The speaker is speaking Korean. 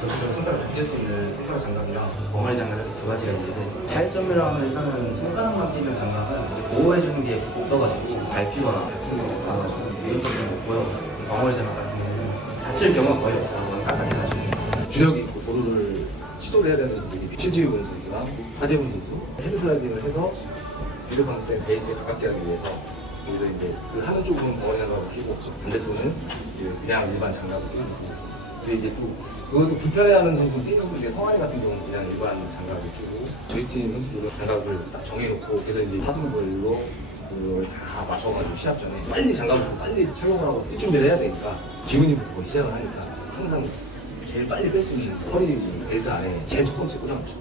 이렇게 두 가지가 있는데 차이점이라 하면 일단은 손가락만 끼는 장갑은 보호해주는 게 없어가지고 밟히거나 다치는 경우가 많아가지고 위험성이 높고요 방어리 장갑 같은 경우는 다칠 경우가 거의 없어요. 너무 딱딱해가지고. 주력이 있고 도로를 시도를 해야 되는 선수들이 신지훈 선수랑 하재훈 선수. 헤드슬라이딩을 해서 비드방 때 베이스에 가깝게 하기 위해서 여기서 이제 그 하는 벙어리 장갑을 끼고 반대쪽은 이제 그냥 일반 장갑을 끼는 거고 근데 이제 또 그것도 불편해하는 선수 뛰는 분이 성환이 같은 경우는 그냥 일반 장갑을 끼고 저희 팀 선수들은 장갑을 딱 정해놓고 그래서 이제 사슴벌로 그걸 다 마셔가지고 시합 전에 빨리 장갑을 좀 빨리 착용을 하고 뛸 준비를 해야 되니까 지훈이부터 거의 시작을 하니까 항상 제일 빨리 뺄 수 있는 허리 벨트 안에 제일 첫 번째 꽂아놓죠.